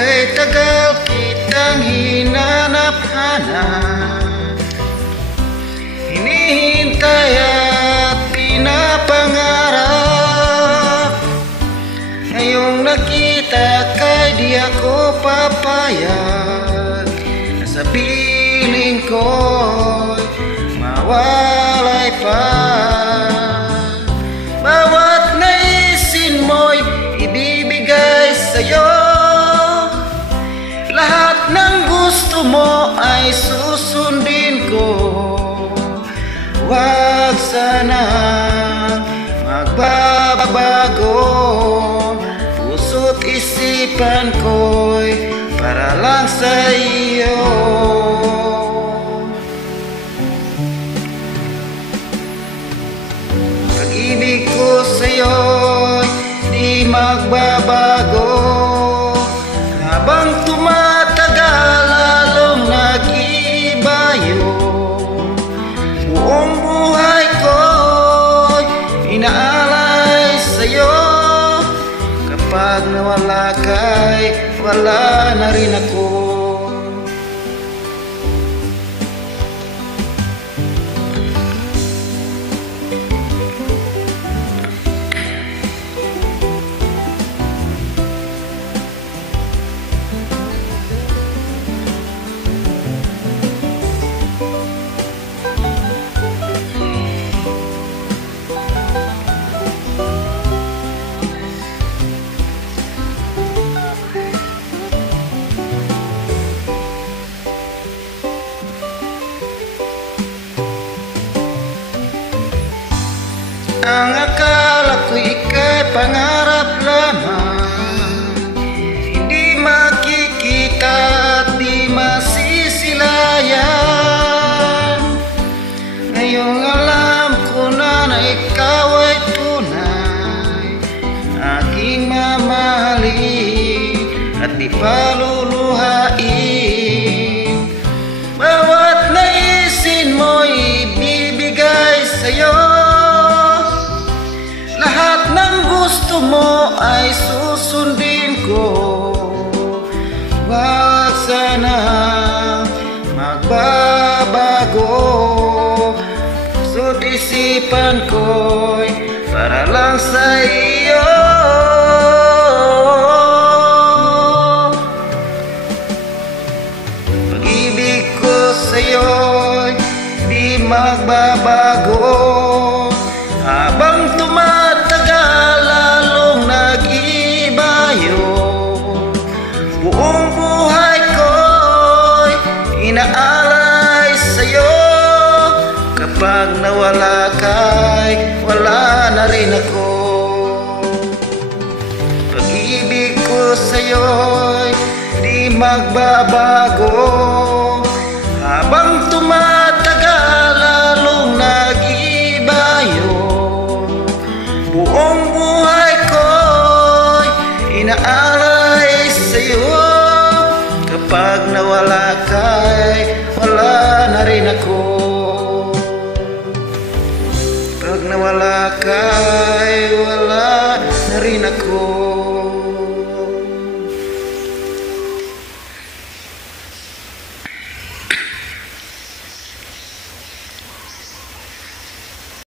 Kay tagal kitang hinanap-hanap, hinihintay at pinapangarap. Ngayong nakita kay di ako papayag na sa piling ko'y mawalay pa. Bawat naisin mo'y ibibigay sa'yo, lahat ng gusto mo ay susundin ko. Huwag sanang magbabago, puso't isipan ko'y para lang sa iyo. Pag-ibig ko sa'yo'y di magbabago, habang tumatagal lalong nag-iiba yun. Buong buhay ko'y inaalay sa'yo, kapag nawala ka'y wala na rin ako. Ang akala ko ika'y pangarap lamang, hindi makikita at di masisilayan. Ngayong alam ko na ikaw ay tunay, aking mamahalin at di paluluhain. Bawat naisin mo'y ibibigay sa'yo, lahat ng gusto mo ay susundin ko. Huwag sana magbabago, puso't isipan ko'y para lang sa iyo. Pag-ibig ko sa'yo'y di magbabago, habang tumatagal lalong nag-iba yun. Buong buhay ko'y inaalay sa'yo, kapag nawala ka'y wala na rin ako. Pag-ibig ko sa'yo'y di magbabago, habang tumatagal lalong nag-iba yun. Buong buhay ko'y inaalay sa'yo, kapag nawala ka'y wala na rin ako. Pag nawala ka